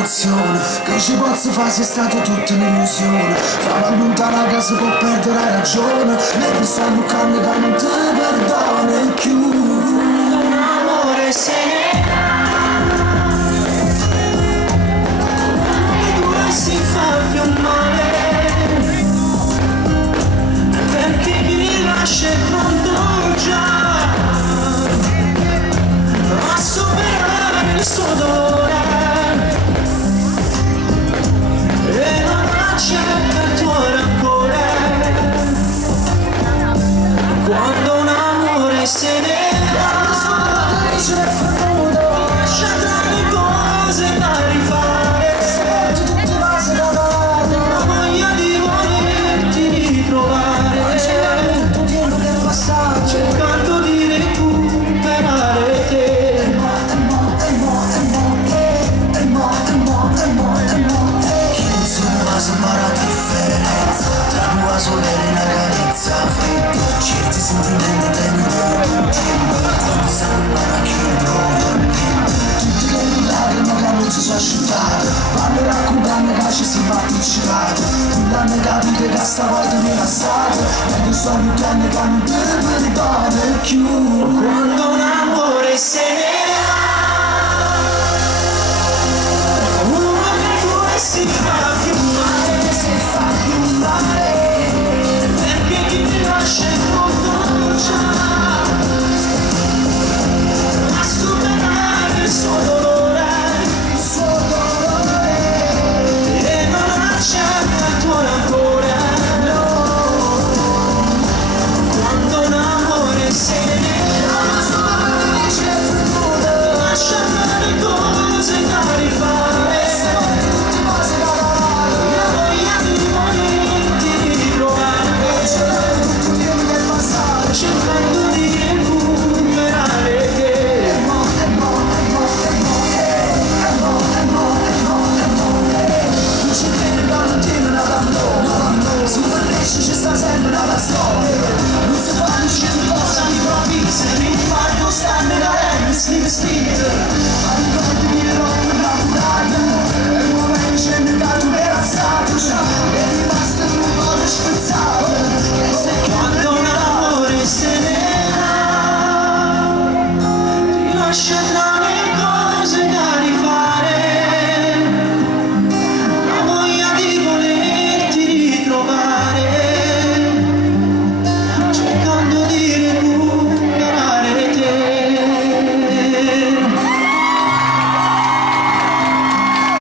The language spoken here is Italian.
un'emozione, che ci posso fare se è stato tutta un'illusione. Fra la lontana che si può perdere la ragione, mentre sto bucando che non ti perdona più. L'amore se ne va, due si fa più male, perché chi lascia è pronto già a superare il suo dolore e non accetta il tuo rancore. Quando un amore se ne va, lascia tra le cose da rifare, la voglia di volerti ritrovare, cercando di recuperare te. Sembra la differenza tra una sola e una carezza fredda, certi sentimenti tengono un tempo, quando sembra che non tutte le lacrime che non si sono asciugate, vanno raccontando che ci si va appiccicate, non hanno capito che sta volta mi è passata, e che sto bucando che non ti perdona più.